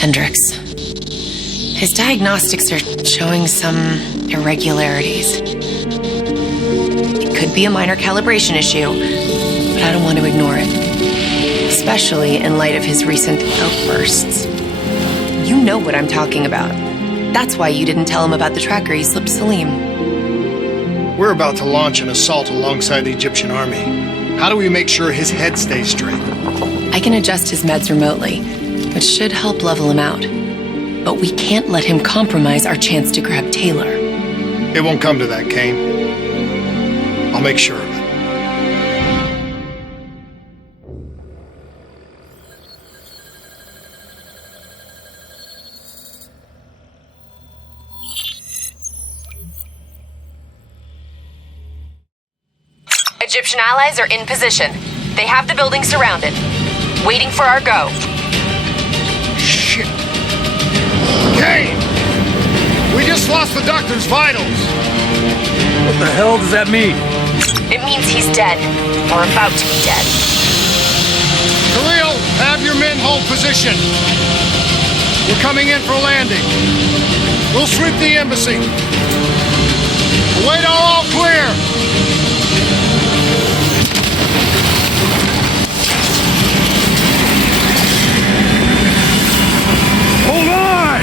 Hendricks. His diagnostics are showing some irregularities. It could be a minor calibration issue, but I don't want to ignore it. Especially in light of his recent outbursts. You know what I'm talking about. That's why you didn't tell him about the tracker he slipped Salim. We're about to launch an assault alongside the Egyptian army. How do we make sure his head stays straight? I can adjust his meds remotely, which should help level him out. But we can't let him compromise our chance to grab Taylor. It won't come to that, Kane. I'll make sure of it. Egyptian allies are in position. They have the building surrounded. Waiting for our go. Shit. Kane! We just lost the doctor's vitals. What the hell does that mean? It means he's dead. Or about to be dead. Khalil, have your men hold position. We're coming in for landing. We'll sweep the embassy. Await all clear. Hold on!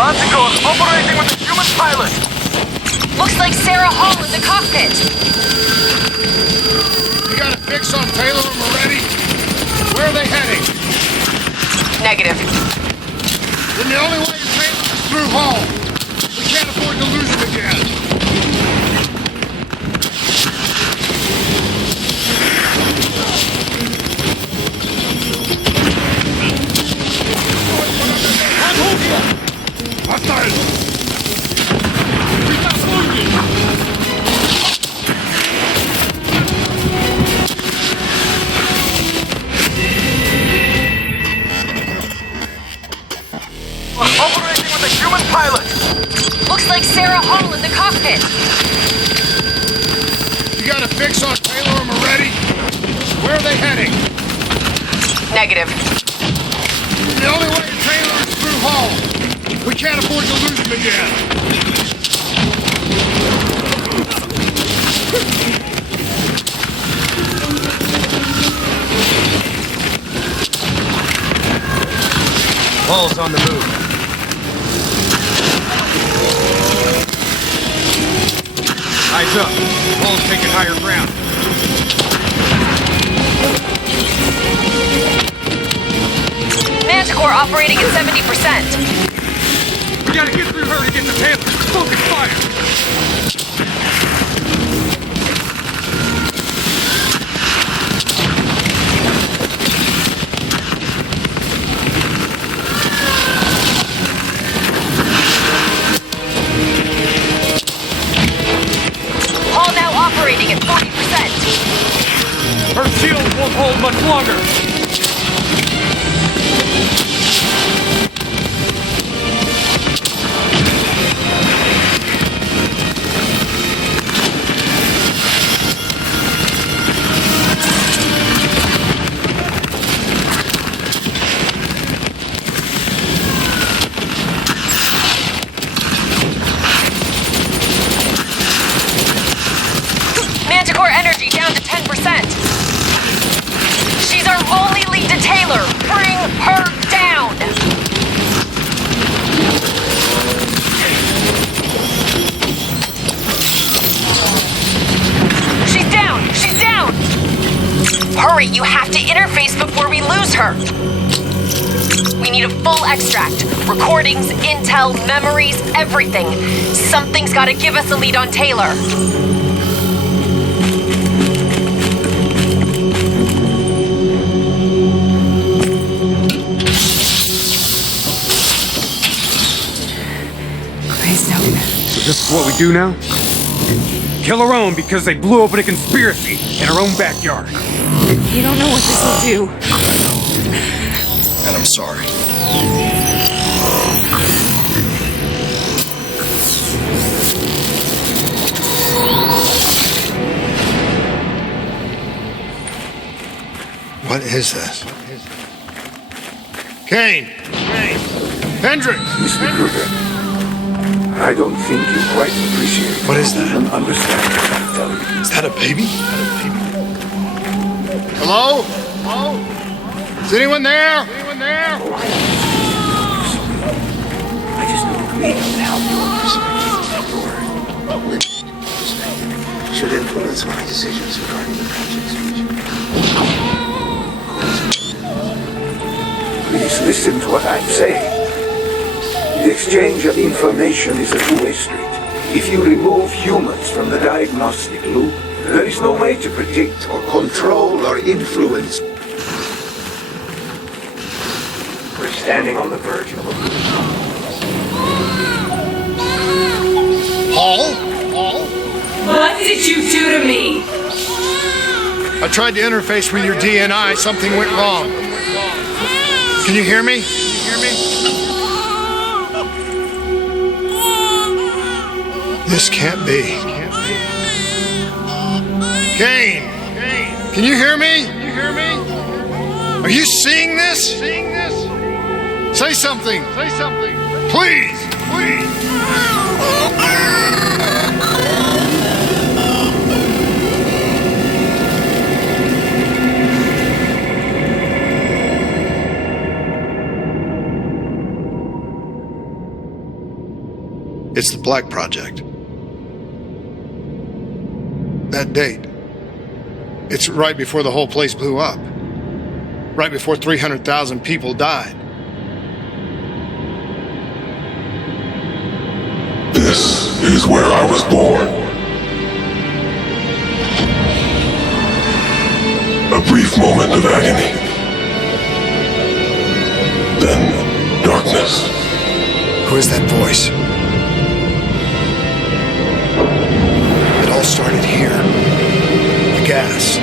Manticore operating with a human pilot. Looks like Sarah Hall in the cockpit. You got a fix on Taylor and Moretti? Where are they heading? Negative. Then the only way to Taylor is through Hall. We can't afford to lose him again. Hostile! Operating with a human pilot. Looks like Sarah Hall in the cockpit. You got a fix on Taylor and Moretti? Where are they heading? Negative. The only way to Taylor is through Hall. We can't afford to lose him again. Hall's on the move. Eyes up. Hall's taking higher ground. Manticore operating at 70%. We gotta get through her to get to Taylor. Focus fire! Hall now operating at 40%. Her shield won't hold much longer. Manticore energy down to 10%. She's our only lead to Taylor. Bring her down. She's down. She's down. Hurry, you have to interface before we lose her. We need a full extract. Recordings, intel, memories, everything. Something's got to give us a lead on Taylor. This is what we do now? Kill our own because they blew open a conspiracy in our own backyard. You don't know what this will do. And I'm sorry. What is this? Kane! Hendricks! Mr. Kruger, I don't think you quite appreciate What is that? and understand what I'm telling you. Is that a baby? Hello? Is anyone there? I just know we can help you understand. Should influence my decisions regarding the project's future. Please listen to what I'm saying. The exchange of information is a two-way street. If you remove humans from the diagnostic loop, there is no way to predict or control or influence. We're standing on the verge of a Paul? What did you do to me? I tried to interface with your DNI. Something went wrong. Can you hear me? This can't be. Kane! Can you hear me? Are you seeing this? Say something. Please. It's the Black Project. That date. It's right before the whole place blew up. Right before 300,000 people died. This is where I was born. A brief moment of agony. Then darkness. Who is that voice? It all started here. The gas.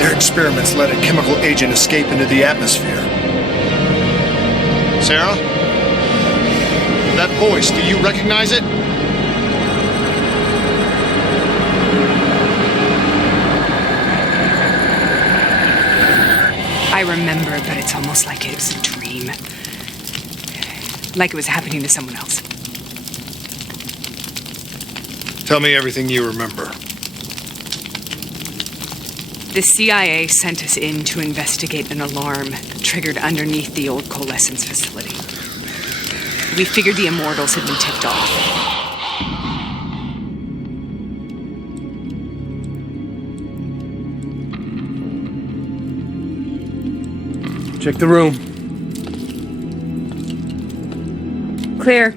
Their experiments let a chemical agent escape into the atmosphere. Sarah? That voice, do you recognize it? I remember, but it's almost like it was a dream. Like it was happening to someone else. Tell me everything you remember. The CIA sent us in to investigate an alarm triggered underneath the old coalescence facility. We figured the immortals had been tipped off. Check the room. Clear.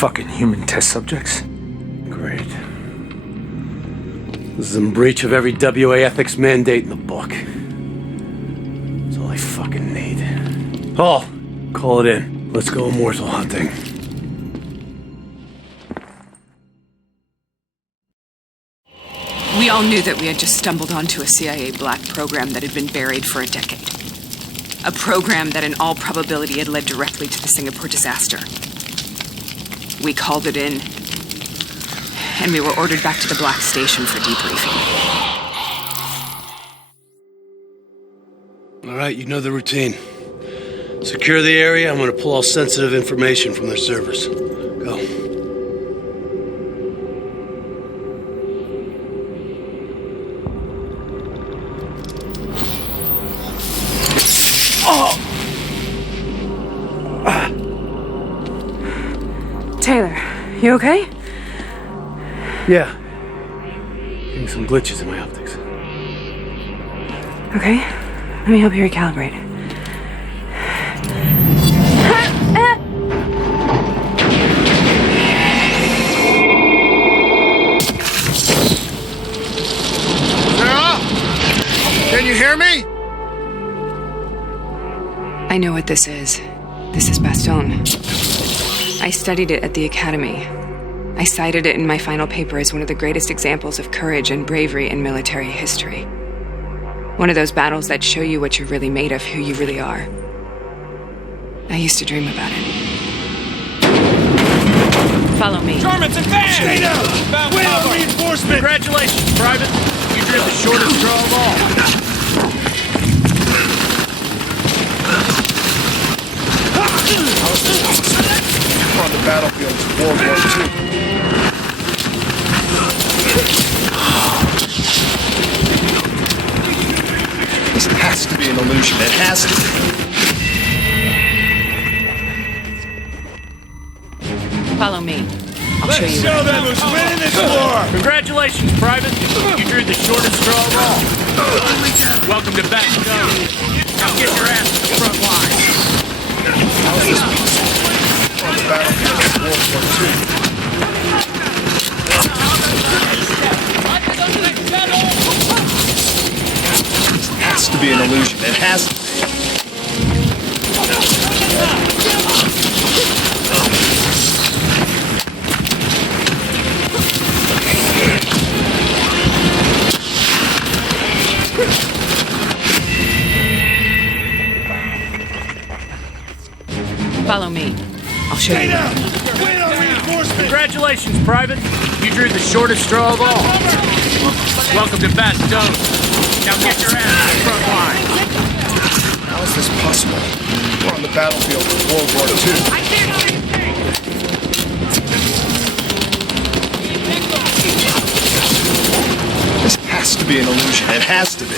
fucking human test subjects. Great. This is in breach of every WA ethics mandate in the book. That's all I fucking need. Paul, call it in. Let's go immortal hunting. We all knew that we had just stumbled onto a CIA black program that had been buried for a decade. A program that in all probability had led directly to the Singapore disaster. We called it in, and we were ordered back to the Black Station for debriefing. All right, you know the routine. Secure the area. I'm going to pull all sensitive information from their servers. Go. Taylor, you okay? Yeah. Getting some glitches in my optics. Okay, let me help you recalibrate. Sarah? Can you hear me? I know what this is. This is Bastogne. I studied it at the academy. I cited it in my final paper as one of the greatest examples of courage and bravery in military history. One of those battles that show you what you're really made of, who you really are. I used to dream about it. Follow me. Germans advance! Stay down! Win on reinforcement! Congratulations, Private. You drew the shortest straw of all. On the battlefield of World War II. This has to be an illusion. It has to be. Follow me. I'll show you. Show them who's winning this war! Congratulations, Private. You drew the shortest straw of all. Welcome to Bastogne. Now get your ass to the front line. How is this possible? On the battlefield of World War II. This has to be an illusion. It has to be. Follow me. I'll show you. Congratulations, Private. You drew the shortest straw of all. Welcome to Bastogne. Now get your ass to the front line. How is this possible? We're on the battlefield of World War II. This has to be an illusion. It has to be.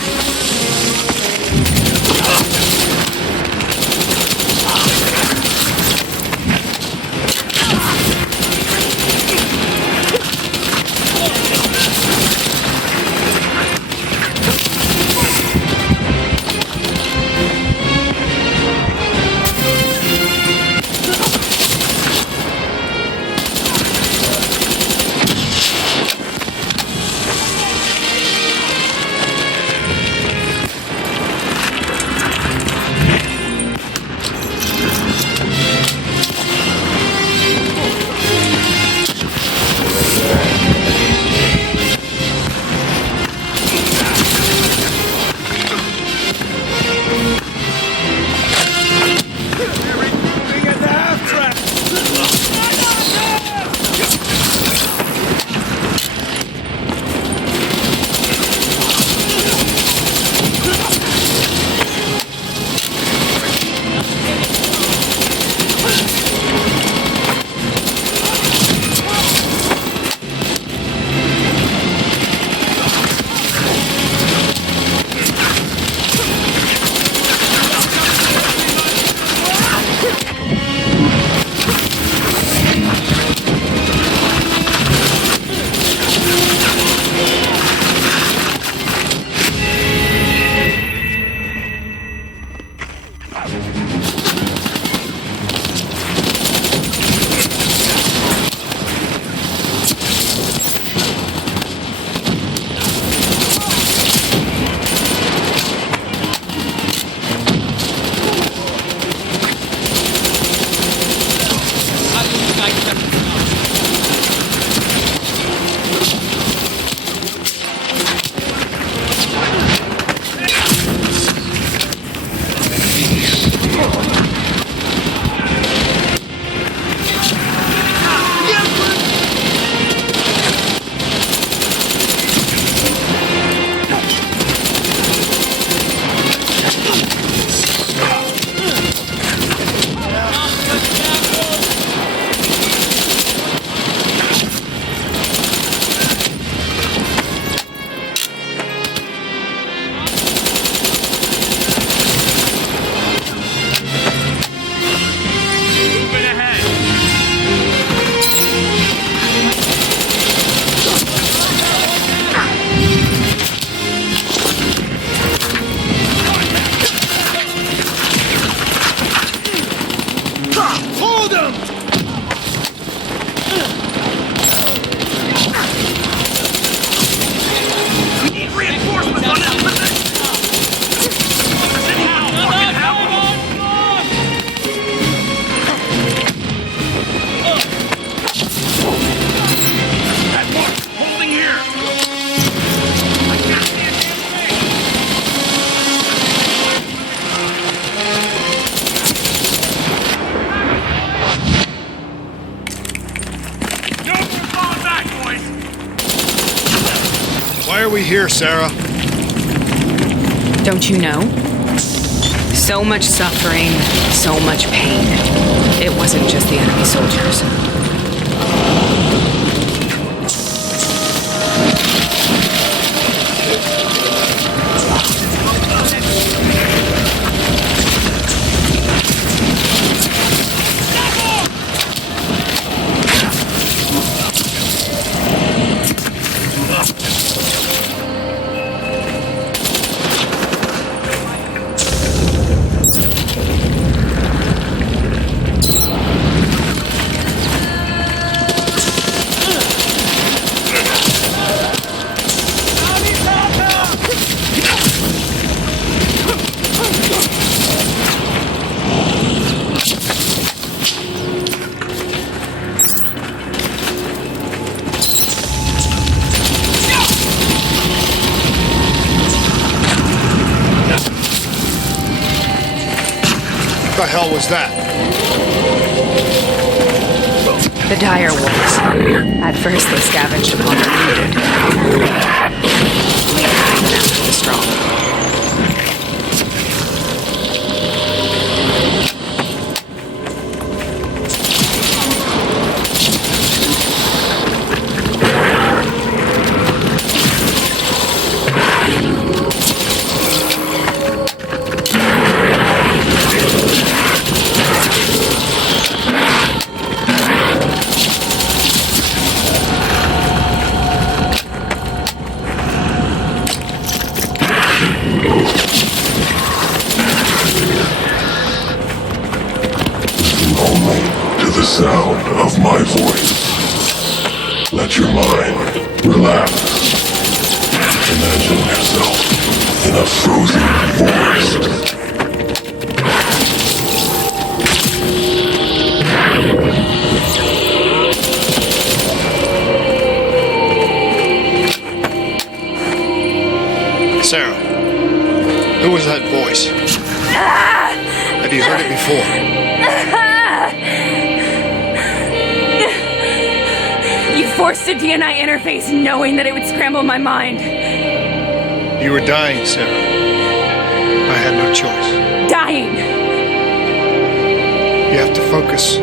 Why are we here, Sarah? Don't you know? So much suffering, so much pain. It wasn't just the enemy soldiers. What the hell was that? The dire wolves. At first they scavenged upon the wounded. Later they went after the strong. The sound of my voice. Let your mind relax. Imagine yourself in a frozen forest. Sarah, who was that voice? Have you heard it before? You forced a DNA interface knowing that it would scramble my mind. You were dying, Sarah. I had no choice. Dying! You have to focus.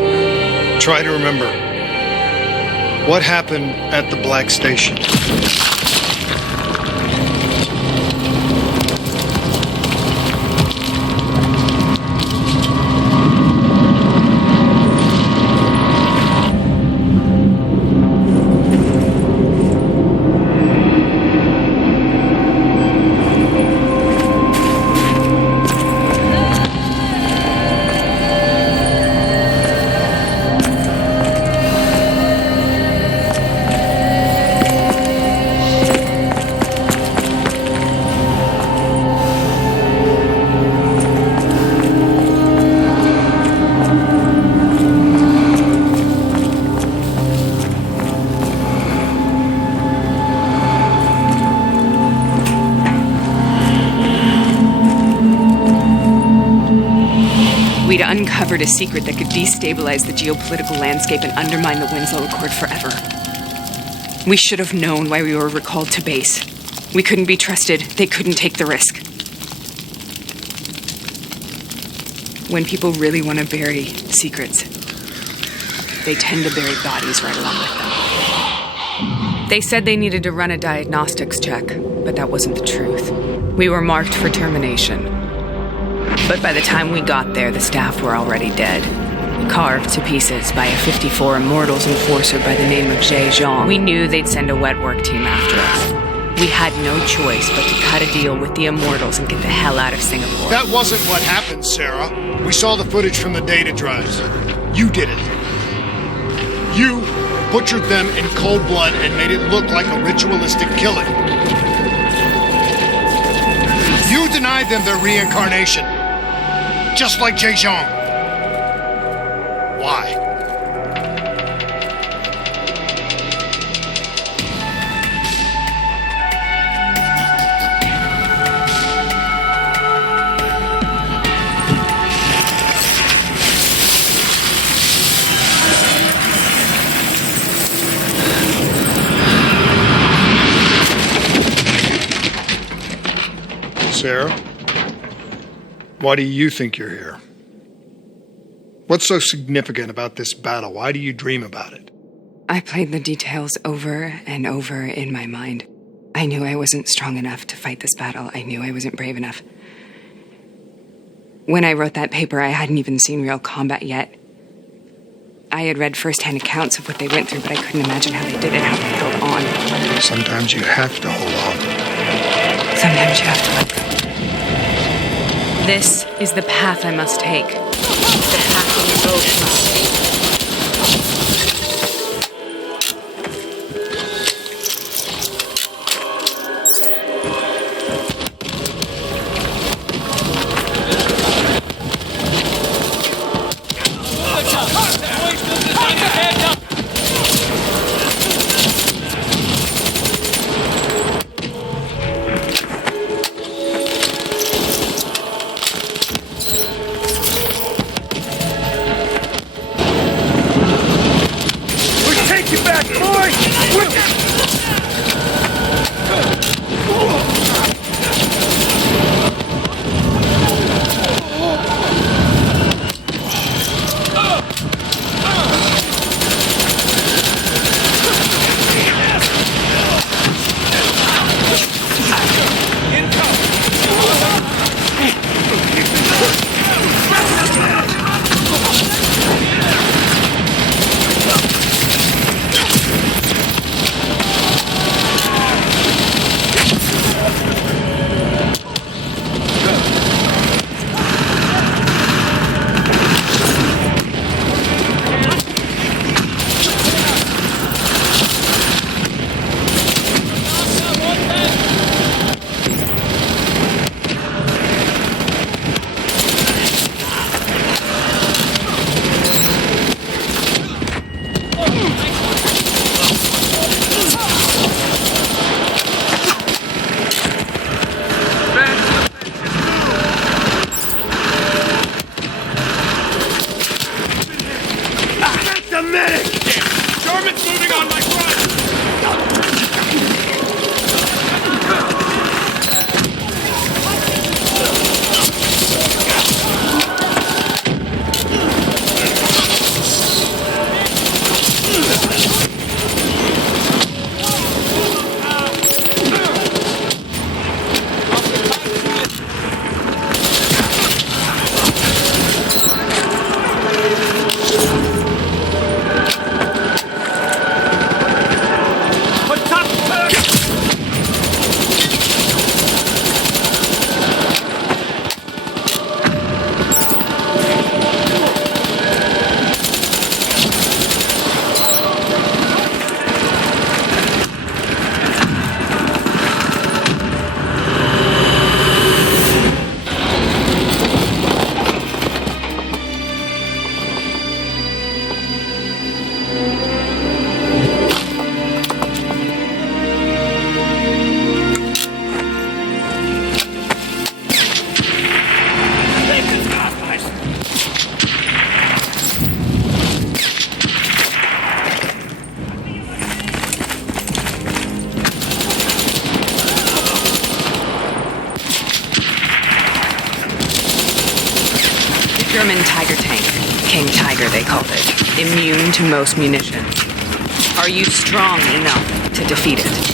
Try to remember. What happened at the Black Station? We'd uncovered a secret that could destabilize the geopolitical landscape and undermine the Winslow Accord forever. We should have known why we were recalled to base. We couldn't be trusted. They couldn't take the risk. When people really want to bury secrets, they tend to bury bodies right along with them. They said they needed to run a diagnostics check, but that wasn't the truth. We were marked for termination. But by the time we got there, the staff were already dead. Carved to pieces by a 54 Immortals enforcer by the name of Zhejiang. We knew they'd send a wet work team after us. We had no choice but to cut a deal with the Immortals and get the hell out of Singapore. That wasn't what happened, Sarah. We saw the footage from the data drives. You did it. You butchered them in cold blood and made it look like a ritualistic killing. You denied them their reincarnation. Just like Zhejiang. Why? Sarah, why do you think you're here? What's so significant about this battle? Why do you dream about it? I played the details over and over in my mind. I knew I wasn't strong enough to fight this battle. I knew I wasn't brave enough. When I wrote that paper, I hadn't even seen real combat yet. I had read firsthand accounts of what they went through, but I couldn't imagine how they did it, how they held on. Sometimes you have to hold on. Sometimes you have to let go. This is the path I must take. The path that we both must take. German Tiger tank. King Tiger, they called it. Immune to most munitions. Are you strong enough to defeat it?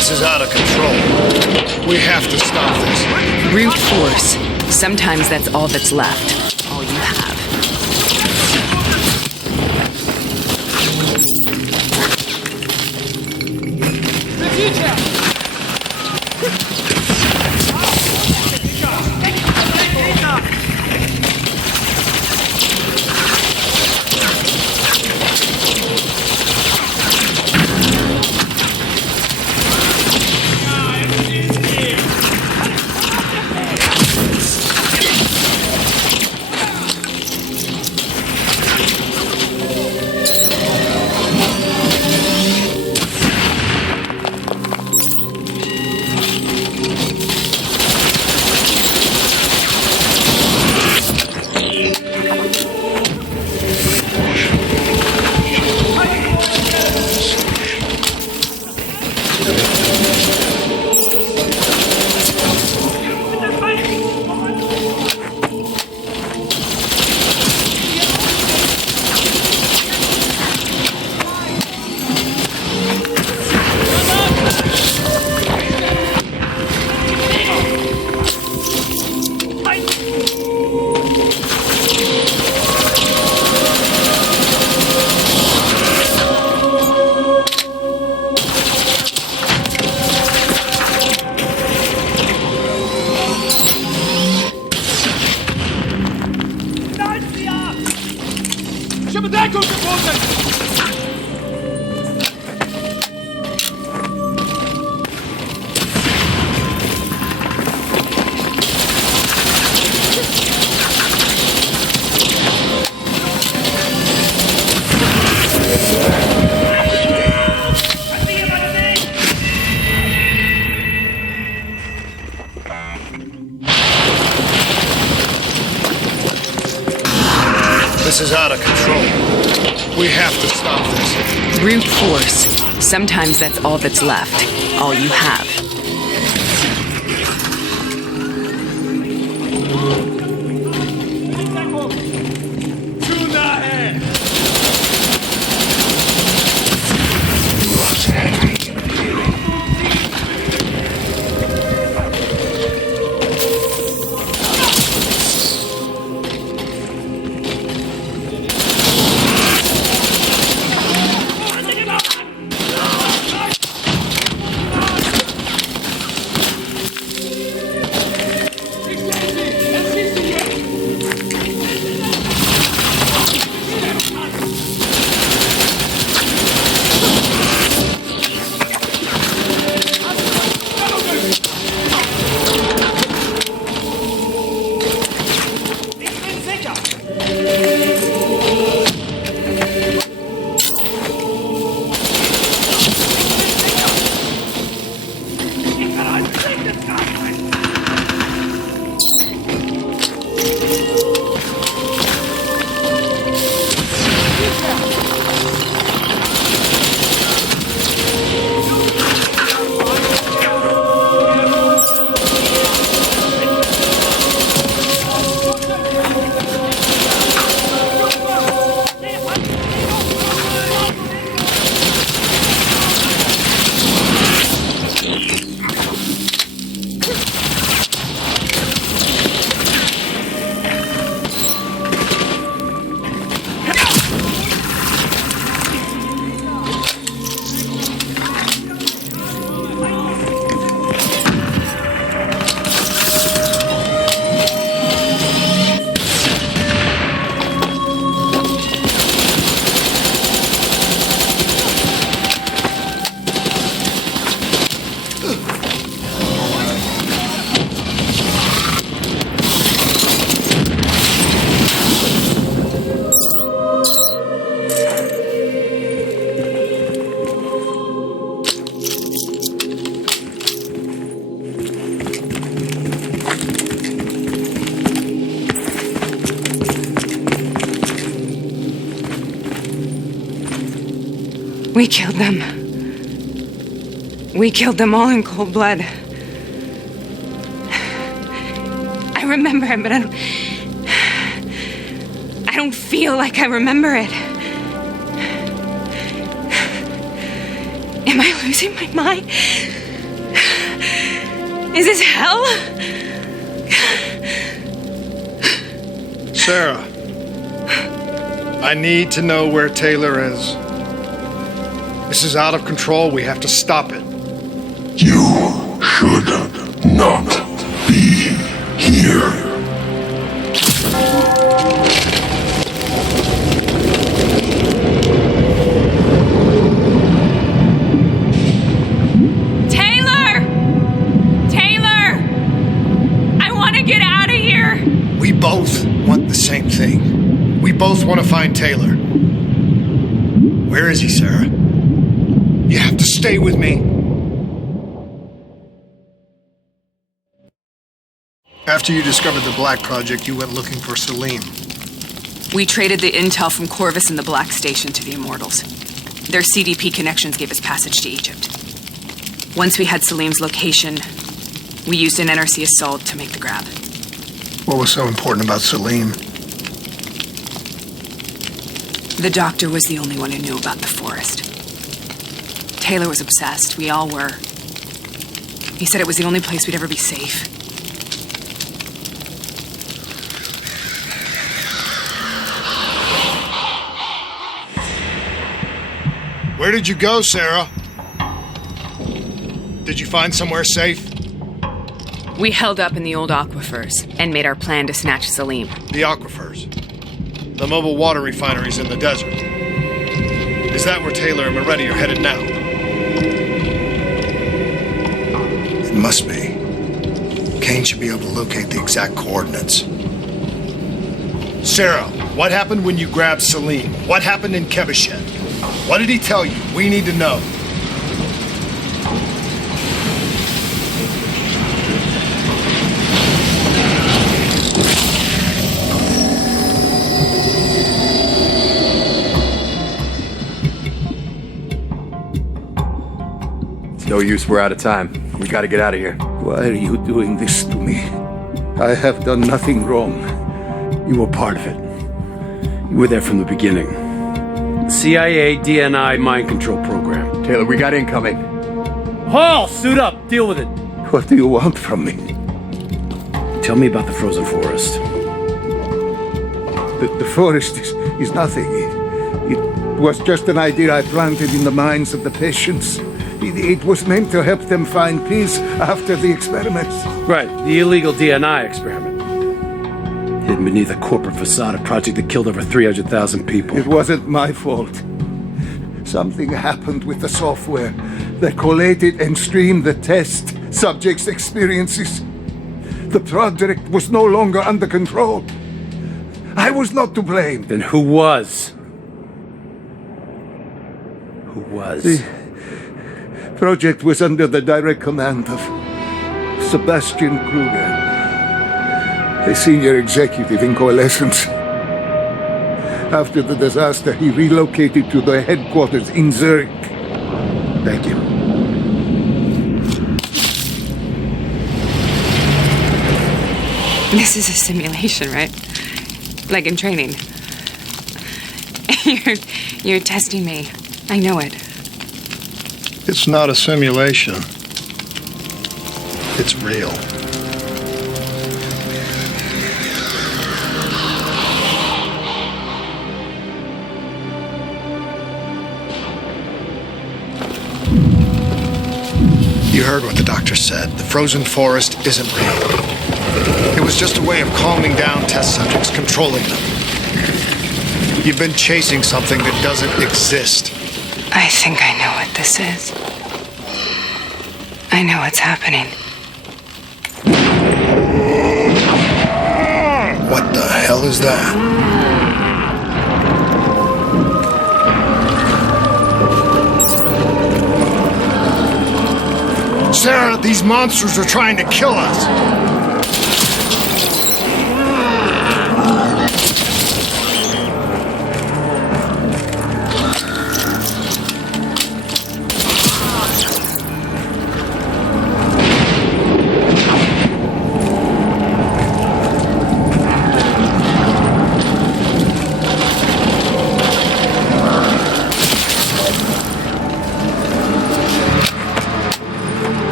This is out of control. We have to stop this. Brute force. Sometimes that's all that's left. All you have. This is out of control. We have to stop this. Brute force. Sometimes that's all that's left. All you have. We killed them. We killed them all in cold blood. I remember it, but I don't feel like I remember it. Am I losing my mind? Is this hell? Sarah, I need to know where Taylor is. This is out of control. We have to stop it. You should not be here. We both want the same thing. We both want to find Taylor. Where is he, Sarah? You have to stay with me. After you discovered the Black Project, you went looking for Salim. We traded the intel from Corvus and the Black Station to the Immortals. Their CDP connections gave us passage to Egypt. Once we had Salim's location, we used an NRC assault to make the grab. What was so important about Salim? The doctor was the only one who knew about the forest. Taylor was obsessed. We all were. He said it was the only place we'd ever be safe. Where did you go, Sarah? Did you find somewhere safe? We held up in the old aquifers and made our plan to snatch Salim. The aquifers? The mobile water refineries in the desert? Is that where Taylor and Moretti are headed now? It must be. Kane should be able to locate the exact coordinates. Sarah, what happened when you grabbed Salim? What happened in Kevashet? What did he tell you? We need to know. No use, we're out of time. We gotta get out of here. Why are you doing this to me? I have done nothing wrong. You were part of it. You were there from the beginning. The CIA DNI mind control program. Taylor, we got incoming. Hall, suit up. Deal with it. What do you want from me? Tell me about the frozen forest. The forest is nothing. It was just an idea I planted in the minds of the patients. It was meant to help them find peace after the experiments. Right, the illegal DNI experiment. Hidden beneath a corporate facade, a project that killed over 300,000 people. It wasn't my fault. Something happened with the software that collated and streamed the test subjects' experiences. The project was no longer under control. I was not to blame. Then who was? Who was? The project was under the direct command of Sebastian Kruger, a senior executive in Coalescence. After the disaster, he relocated to their headquarters in Zurich. Thank you. This is a simulation, right? Like in training. You're testing me. I know it. It's not a simulation. It's real. You heard what the doctor said. The frozen forest isn't real. It was just a way of calming down test subjects, controlling them. You've been chasing something that doesn't exist. I think I know what this is. I know what's happening. What the hell is that? Sarah, these monsters are trying to kill us!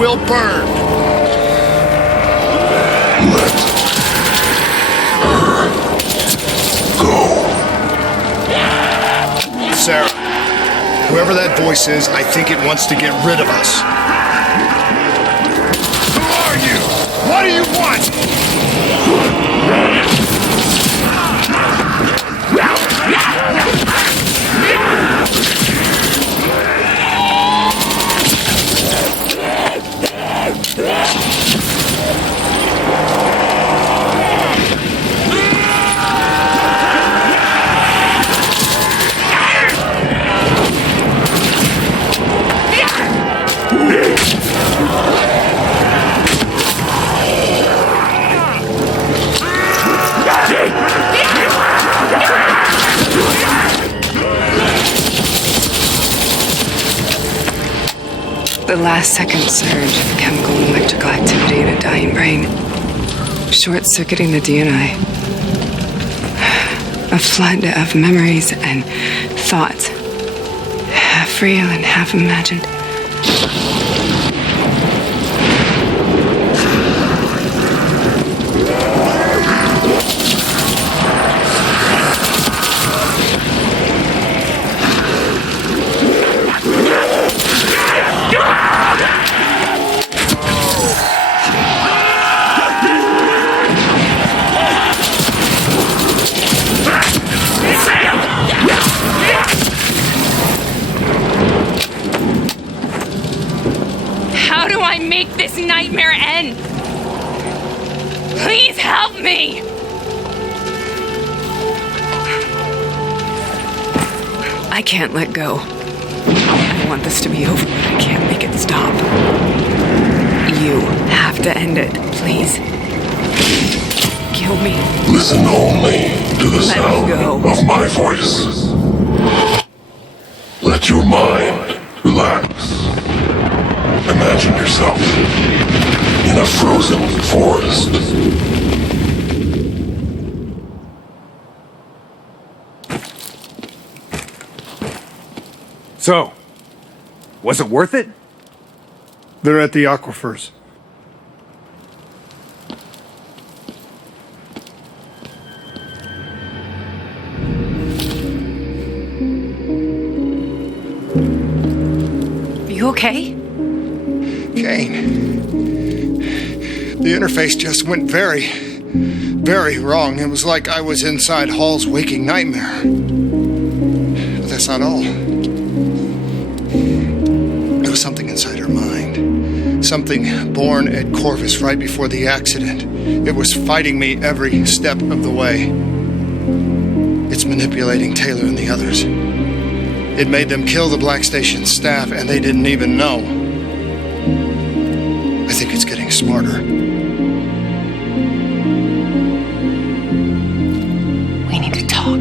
will burn. Let her go. Sarah, whoever that voice is, I think it wants to get rid of us. Who are you? What do you want? The last second surge of chemical and electrical activity in a dying brain, short-circuiting the DNI. A flood of memories and thoughts, half real and half imagined. How do I make this nightmare end? Please help me! I can't let go. I want this to be over, but I can't make it stop. You have to end it, please. Kill me. Listen only to the Let me go. sound of my voice. Let your mind relax. Imagine yourself in a frozen forest. So, was it worth it? They're at the aquifers. Are you okay? Kane. The interface just went very, very wrong. It was like I was inside Hall's waking nightmare. But that's not all. There was something inside her mind. Something born at Corvus right before the accident. It was fighting me every step of the way. It's manipulating Taylor and the others. It made them kill the Black Station staff, and they didn't even know. I think it's getting smarter. We need to talk.